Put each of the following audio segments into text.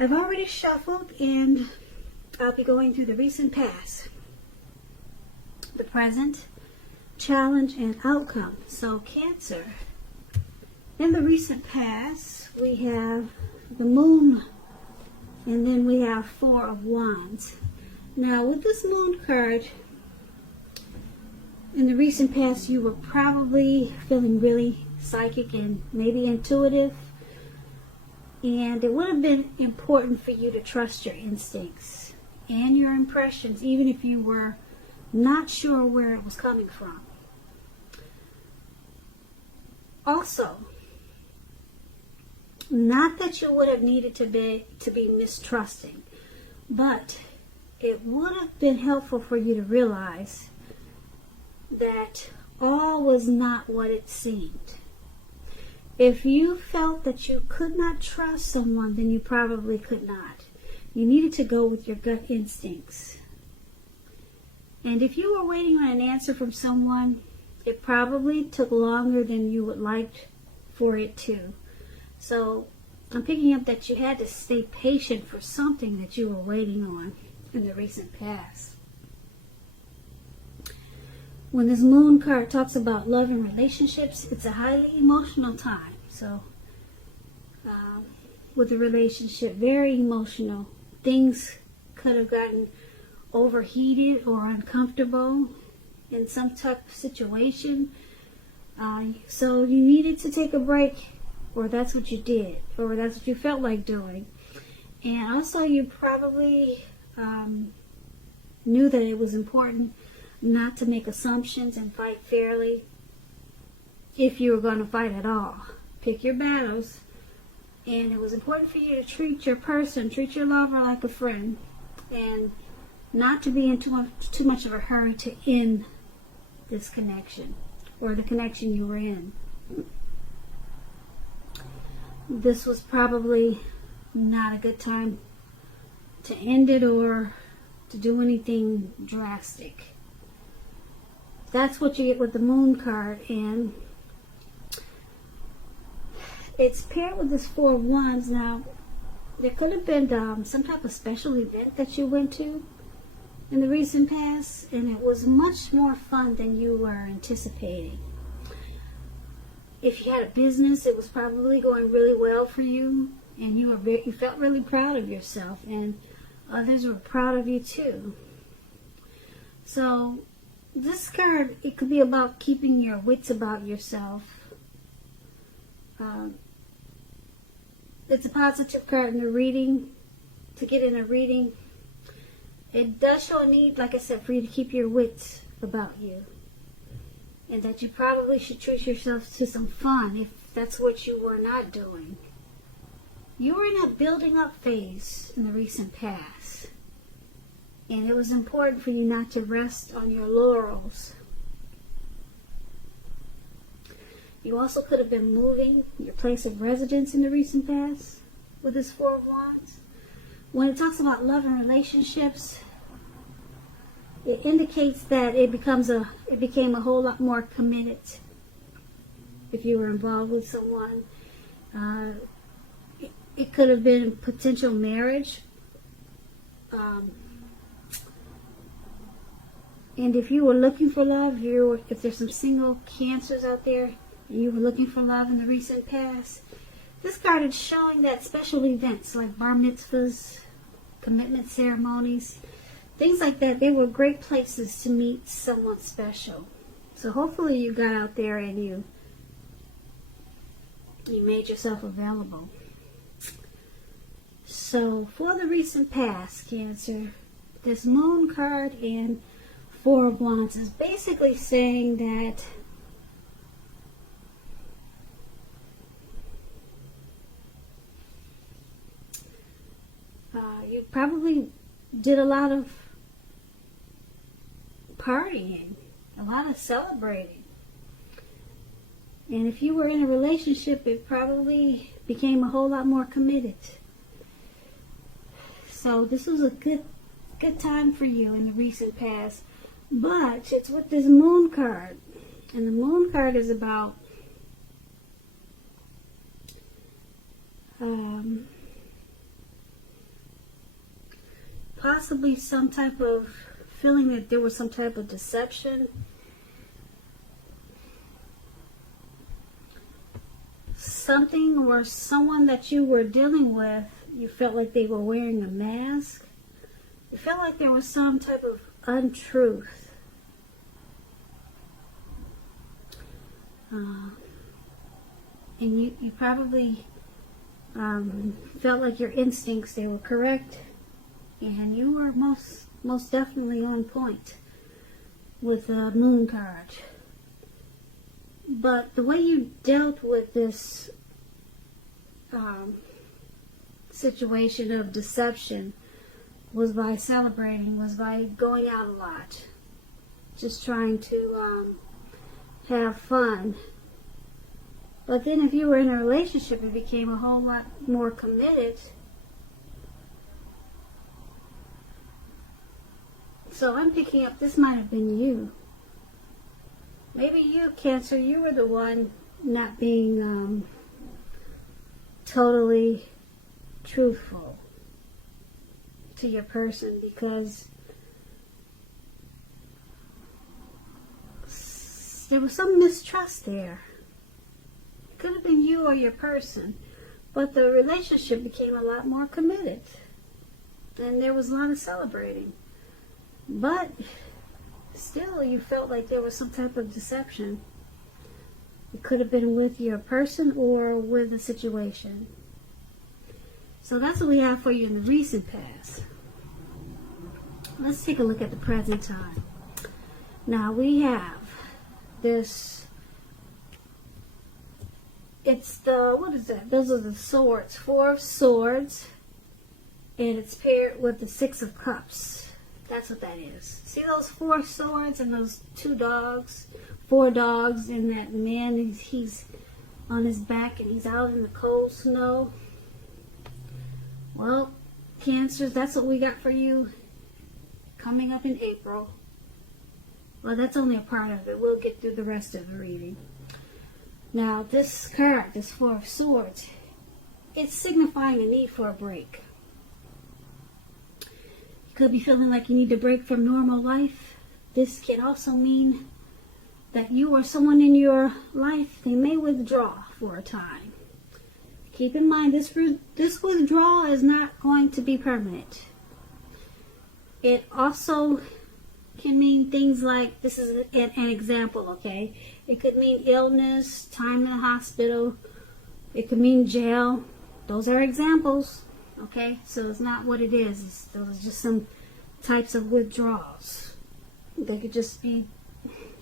I've already shuffled, and I'll be going through the recent past, the present, challenge, and outcome. So Cancer, in the recent past, we have the Moon, and then we have Four of Wands. Now, with this Moon card, in the recent past, you were probably feeling really psychic and maybe intuitive. And it would have been important for you to trust your instincts and your impressions, even if you were not sure where it was coming from. Also, not that you would have needed to be mistrusting, but it would have been helpful for you to realize that all was not what it seemed. If you felt that you could not trust someone, then you probably could not. You needed to go with your gut instincts. And if you were waiting on an answer from someone, it probably took longer than you would like for it to. So I'm picking up that you had to stay patient for something that you were waiting on in the recent past. When this Moon card talks about love and relationships, it's a highly emotional time. So, with a relationship, very emotional. Things could have gotten overheated or uncomfortable in some type of situation. So you needed to take a break, or that's what you did, or that's what you felt like doing. And also you probably knew that it was important not to make assumptions and fight fairly if you were going to fight at all. Pick your battles. And it was important for you to treat your person, treat your lover like a friend, and not to be in too much of a hurry to end this connection or the connection you were in. This was probably not a good time to end it or to do anything drastic. That's what you get with the Moon card, and it's paired with this Four of Wands. Now, there could have been some type of special event that you went to in the recent past, and it was much more fun than you were anticipating. If you had a business, it was probably going really well for you, and you felt really proud of yourself, and others were proud of you too. So this card, it could be about keeping your wits about yourself. It's a positive card in the reading. To get in a reading, it does show a need, like I said, for you to keep your wits about you. And that you probably should treat yourself to some fun if that's what you were not doing. You were in a building up phase in the recent past. And it was important for you not to rest on your laurels. You also could have been moving your place of residence in the recent past with this Four of Wands. When it talks about love and relationships, it indicates that it became a whole lot more committed if you were involved with someone. It could have been potential marriage. And if you were looking for love, if there's some single Cancers out there, and you were looking for love in the recent past, this card is showing that special events like bar mitzvahs, commitment ceremonies, things like that, they were great places to meet someone special. So hopefully you got out there and you made yourself available. So for the recent past, Cancer, this Moon card and Four of Wands is basically saying that you probably did a lot of partying, a lot of celebrating. And if you were in a relationship, it probably became a whole lot more committed. So this was a good time for you in the recent past. But it's with this Moon card. And the Moon card is about possibly some type of feeling that there was some type of deception. Something or someone that you were dealing with, you felt like they were wearing a mask. You felt like there was some type of untruth. And you probably felt like your instincts, they were correct. And you were most definitely on point with the moon card. But the way you dealt with this situation of deception was by celebrating, was by going out a lot, just trying to have fun. But then if you were in a relationship, it became a whole lot more committed. So I'm picking up, this might have been you. Maybe you, Cancer, you were the one not being totally truthful to your person, because there was some mistrust there. It could have been you or your person, but the relationship became a lot more committed, and there was a lot of celebrating. But still, you felt like there was some type of deception. It could have been with your person or with the situation. So that's what we have for you in the recent past. Let's take a look at the present time. Now we have this, it's the, what is that? Those are the swords, 4 of swords, and it's paired with the 6 of cups. That's what that is. See those 4 swords and those 2 dogs, 4 dogs, and that man, he's on his back and he's out in the cold snow. Well, Cancers, that's what we got for you coming up in April. Well, that's only a part of it. We'll get through the rest of the reading. Now, this card, this 4 of swords, it's signifying a need for a break. Could be feeling like you need to break from normal life. This can also mean that you or someone in your life, they may withdraw for a time. Keep in mind, this withdrawal is not going to be permanent. It also can mean things like, this is an example, okay? It could mean illness, time in the hospital. It could mean jail. Those are examples. Okay, so it's not what it is. Those are just some types of withdrawals. They could just be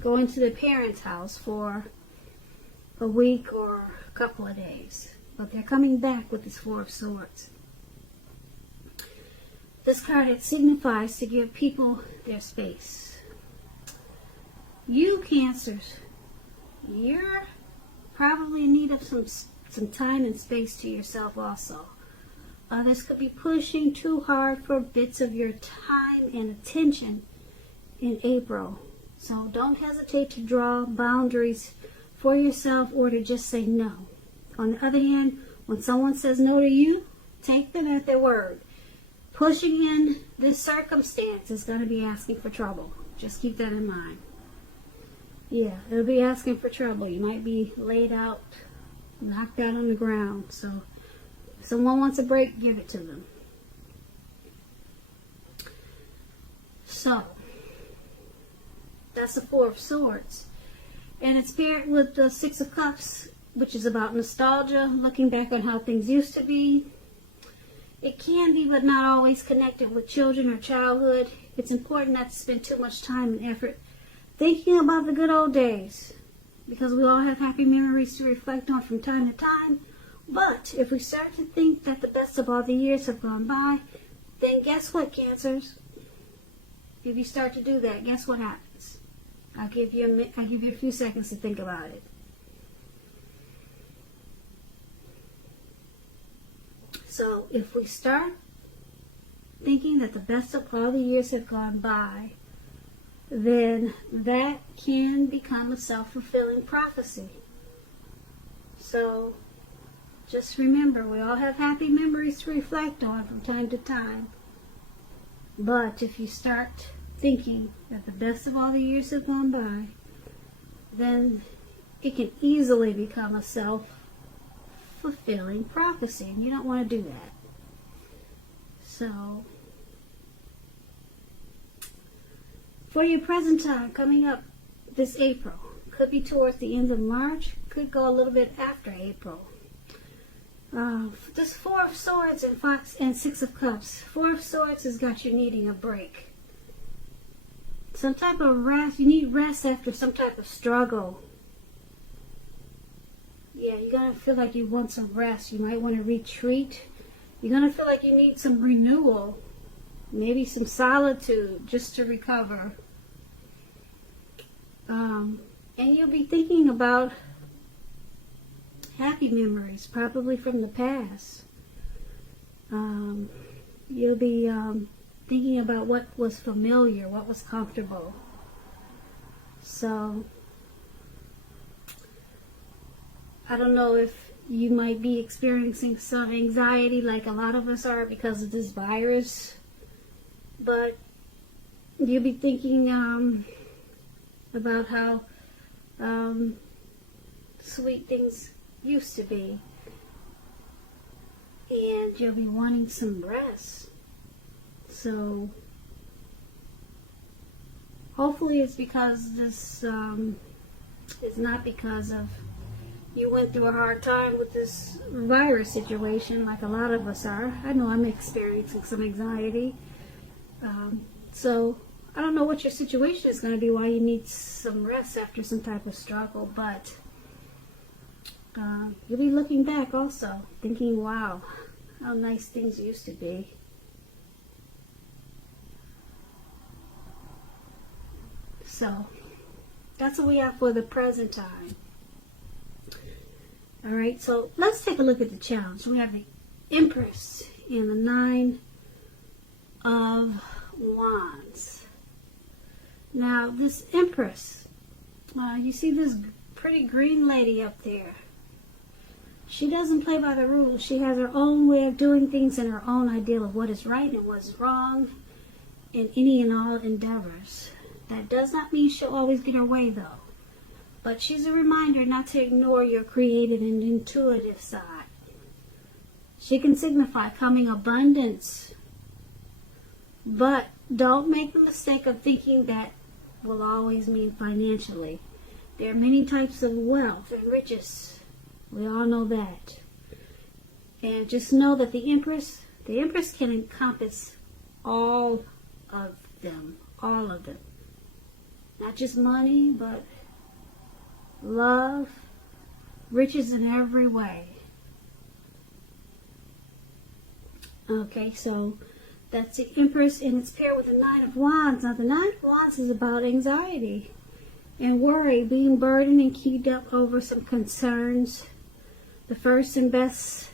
going to their parents' house for a week or a couple of days. But they're coming back with this 4 of swords. This card, it signifies to give people their space. You, Cancers, you're probably in need of some time and space to yourself also. Others could be pushing too hard for bits of your time and attention in April. So don't hesitate to draw boundaries for yourself or to just say no. On the other hand, when someone says no to you, take them at their word. Pushing in this circumstance is going to be asking for trouble. Just keep that in mind. Yeah, it'll be asking for trouble. You might be laid out, knocked out on the ground. So if someone wants a break, give it to them. So, that's the 4 of swords. And it's paired with the 6 of cups, which is about nostalgia, looking back on how things used to be. It can be, but not always, connected with children or childhood. It's important not to spend too much time and effort thinking about the good old days, because we all have happy memories to reflect on from time to time. But if we start to think that the best of all the years have gone by, then guess what, Cancers? If you start to do that, guess what happens? I'll give you a few seconds to think about it. So if we start thinking that the best of all the years have gone by, then that can become a self-fulfilling prophecy. So just remember, we all have happy memories to reflect on from time to time. But if you start thinking that the best of all the years have gone by, then it can easily become a self-fulfilling prophecy, and you don't want to do that. So, for your present time coming up this April, could be towards the end of March, could go a little bit after April. This Four of Swords and Six of Cups. Four of Swords has got you needing a break. Some type of rest. You need rest after some type of struggle. Yeah, you're going to feel like you want some rest. You might want to retreat. You're going to feel like you need some renewal. Maybe some solitude just to recover. And you'll be thinking about happy memories, probably from the past. You'll be thinking about what was familiar, what was comfortable. So, I don't know if you might be experiencing some anxiety like a lot of us are because of this virus, but you'll be thinking about how sweet things used to be, and you'll be wanting some rest. So hopefully it's because this is not because of you went through a hard time with this virus situation like a lot of us are. I know I'm experiencing some anxiety. So I don't know what your situation is going to be, why you need some rest after some type of struggle, but you'll be looking back also, thinking, wow, how nice things used to be. So, that's what we have for the present time. Alright, so let's take a look at the challenge. We have the Empress and the Nine of Wands. Now, this Empress, you see this pretty green lady up there. She doesn't play by the rules. She has her own way of doing things and her own idea of what is right and what is wrong in any and all endeavors. That does not mean she'll always get her way, though. But she's a reminder not to ignore your creative and intuitive side. She can signify coming abundance. But don't make the mistake of thinking that will always mean financially. There are many types of wealth and riches. We all know that. And just know that the Empress can encompass all of them. All of them. Not just money, but love, riches in every way. Okay, so that's the Empress, and it's paired with the Nine of Wands. Now, the Nine of Wands is about anxiety and worry, being burdened and keyed up over some concerns. The first and best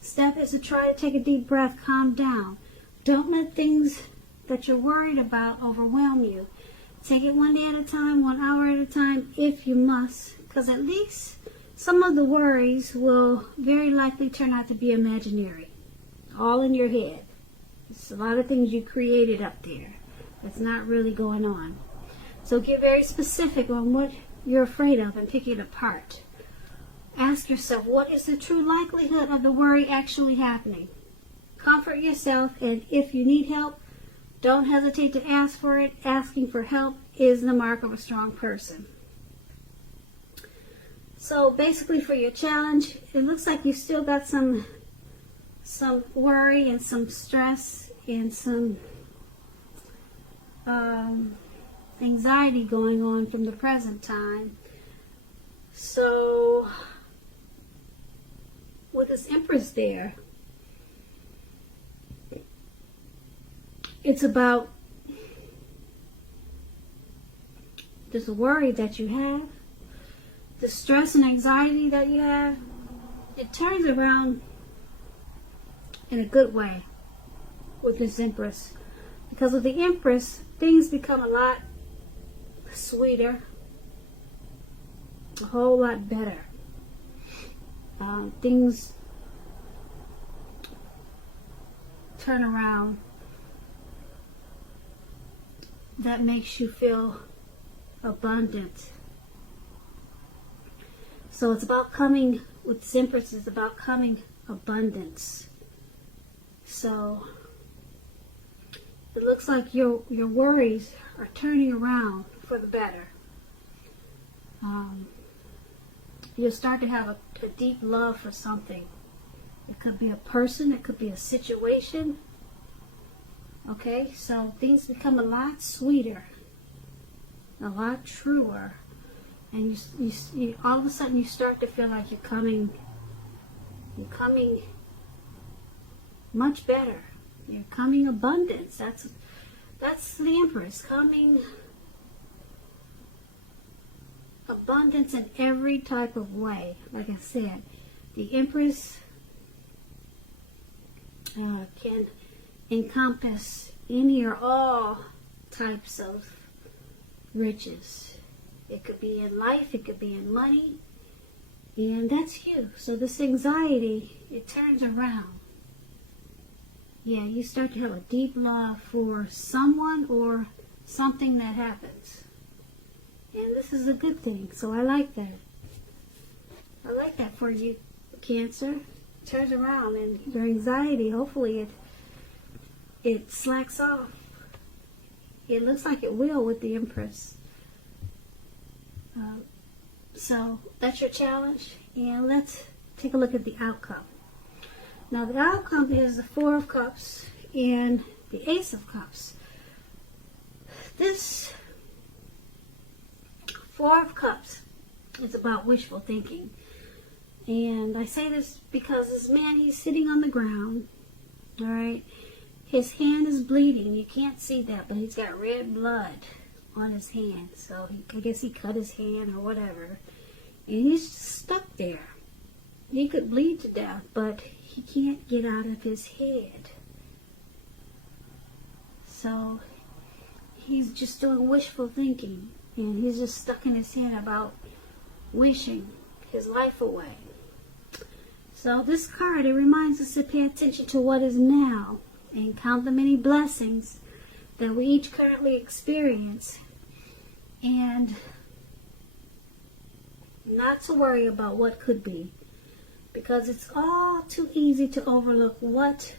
step is to try to take a deep breath, calm down. Don't let things that you're worried about overwhelm you. Take it one day at a time, 1 hour at a time, if you must, because at least some of the worries will very likely turn out to be imaginary, all in your head. It's a lot of things you created up there that's not really going on. So get very specific on what you're afraid of and pick it apart. Ask yourself, what is the true likelihood of the worry actually happening? Comfort yourself, and if you need help, don't hesitate to ask for it. Asking for help is the mark of a strong person. So basically for your challenge, it looks like you've still got some worry and some stress and some anxiety going on from the present time. So with this Empress there, it's about this worry that you have, the stress and anxiety that you have. It turns around in a good way with this Empress. Because with the Empress, things become a lot sweeter, a whole lot better. Things turn around that makes you feel abundant. So it's about coming, with this Empress, it's about coming abundance. So it looks like your worries are turning around for the better. You'll start to have a deep love for something. It could be a person, it could be a situation. Okay, so things become a lot sweeter, a lot truer, and you all of a sudden you start to feel like you're coming much better. You're coming abundance. That's the Empress, coming abundance in every type of way. Like I said, the Empress can encompass any or all types of riches. It could be in life, it could be in money, and that's you. So this anxiety, it turns around. Yeah, you start to have a deep love for someone or something that happens. And this is a good thing, so I like that. I like that for you, Cancer. It turns around, and your anxiety, hopefully it slacks off. It looks like it will with the Empress. So that's your challenge, and let's take a look at the outcome. Now the outcome is the Four of Cups and the Ace of Cups. This Four of Cups is about wishful thinking. And I say this because this man, he's sitting on the ground, all right? His hand is bleeding. You can't see that, but he's got red blood on his hand. So I guess he cut his hand or whatever. And he's stuck there. He could bleed to death, but he can't get out of his head. So he's just doing wishful thinking. And he's just stuck in his head about wishing his life away. So this card, it reminds us to pay attention to what is now and count the many blessings that we each currently experience, and not to worry about what could be, because it's all too easy to overlook what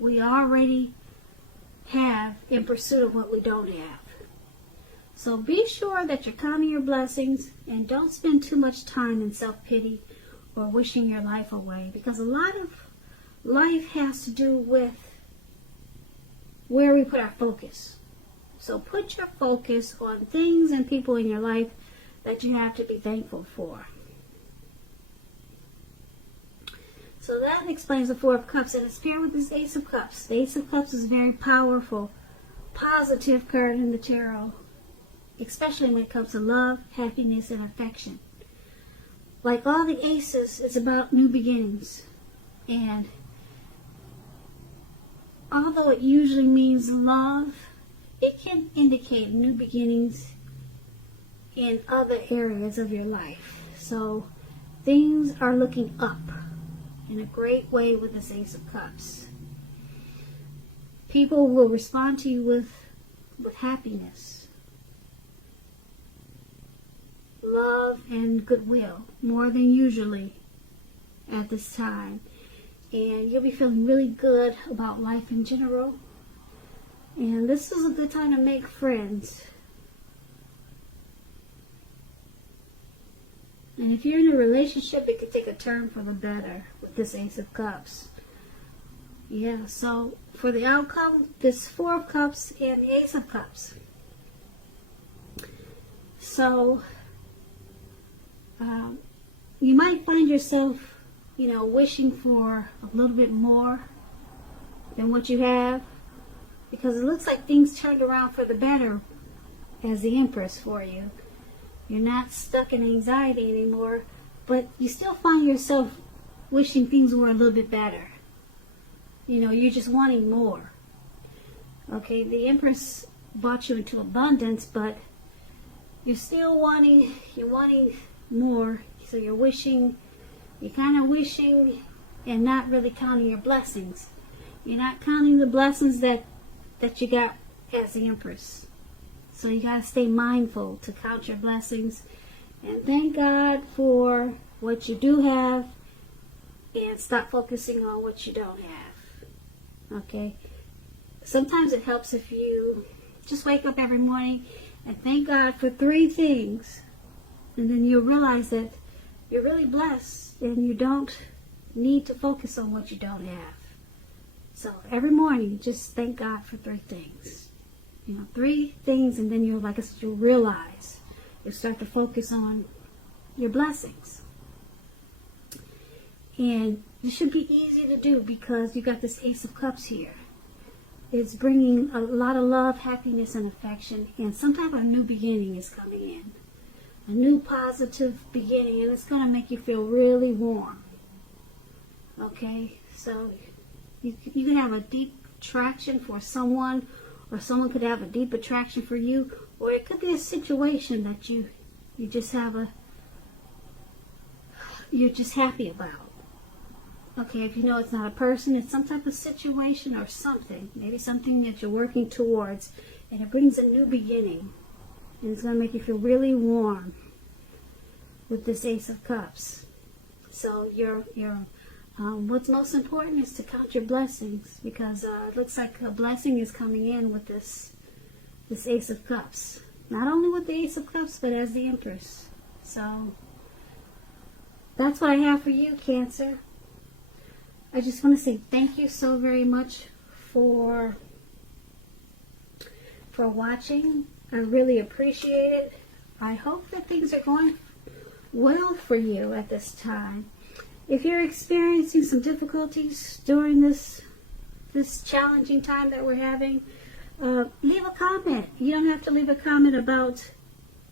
we already have in pursuit of what we don't have. So be sure that you're counting your blessings and don't spend too much time in self-pity or wishing your life away, because a lot of life has to do with where we put our focus. So put your focus on things and people in your life that you have to be thankful for. So that explains the Four of Cups, and it's paired with this Ace of Cups. The Ace of Cups is a very powerful, positive card in the tarot, especially when it comes to love, happiness, and affection. Like all the aces, it's about new beginnings. And although it usually means love, it can indicate new beginnings in other areas of your life. So things are looking up in a great way with this Ace of Cups. People will respond to you with happiness, love, and goodwill, more than usually at this time. And you'll be feeling really good about life in general. And this is a good time to make friends. And if you're in a relationship, it could take a turn for the better with this Ace of Cups. Yeah, so for the outcome, this Four of Cups and the Ace of Cups. So you might find yourself, wishing for a little bit more than what you have, because it looks like things turned around for the better as the Empress for you. You're not stuck in anxiety anymore, but you still find yourself wishing things were a little bit better. You're just wanting more. Okay, the Empress brought you into abundance, but you're still wanting more. So you're kind of wishing and not really counting your blessings. You're not counting the blessings that you got as the Empress. So you got to stay mindful to count your blessings and thank God for what you do have and stop focusing on what you don't have. Okay? Sometimes it helps if you just wake up every morning and thank God for 3 things. And then you'll realize that you're really blessed and you don't need to focus on what you don't have. So every morning, just thank God for 3 things. 3 things, and then like I said, you'll realize. You start to focus on your blessings. And it should be easy to do because you got this Ace of Cups here. It's bringing a lot of love, happiness, and affection, and some type of new beginning is coming in. A new positive beginning, and it's going to make you feel really warm. Okay, so you can have a deep attraction for someone, or someone could have a deep attraction for you, or it could be a situation that you're just happy about. Okay, if you know it's not a person, it's some type of situation or something. Maybe something that you're working towards, and it brings a new beginning. And it's going to make you feel really warm with this Ace of Cups. So what's most important is to count your blessings, because it looks like a blessing is coming in with this Ace of Cups. Not only with the Ace of Cups, but as the Empress. So that's what I have for you, Cancer. I just want to say thank you so very much for watching. I really appreciate it. I hope that things are going well for you at this time. If you're experiencing some difficulties during this challenging time that we're having, leave a comment. You don't have to leave a comment about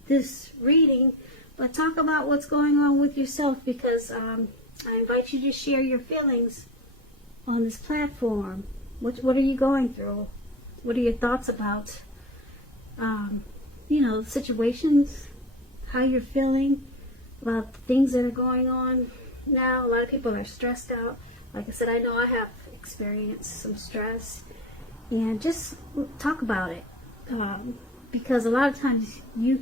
this reading, but talk about what's going on with yourself, because I invite you to share your feelings on this platform. What are you going through? What are your thoughts about situations, how you're feeling about the things that are going on now? A lot of people are stressed out. Like I said, I know I have experienced some stress, and just talk about it, because a lot of times you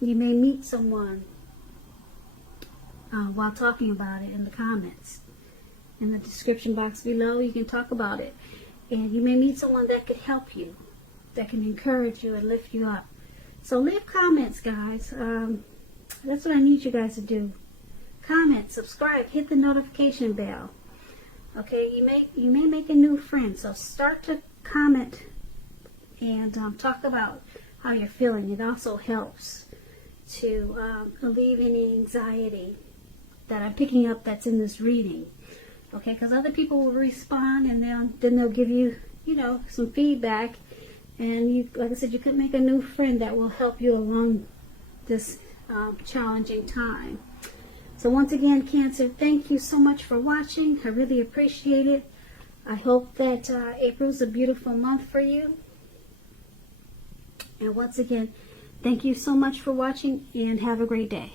may meet someone while talking about it in the comments. In the description box below, you can talk about it. And you may meet someone that could help you, that can encourage you and lift you up. So leave comments, guys. That's what I need you guys to do. Comment, subscribe, hit the notification bell. Okay, you may make a new friend. So start to comment and talk about how you're feeling. It also helps to relieve any anxiety that I'm picking up that's in this reading. Okay, because other people will respond, and then they'll give you, some feedback, and like I said, you could make a new friend that will help you along this challenging time. So once again, Cancer, thank you so much for watching. I really appreciate it. I hope that April's a beautiful month for you. And once again, thank you so much for watching, and have a great day.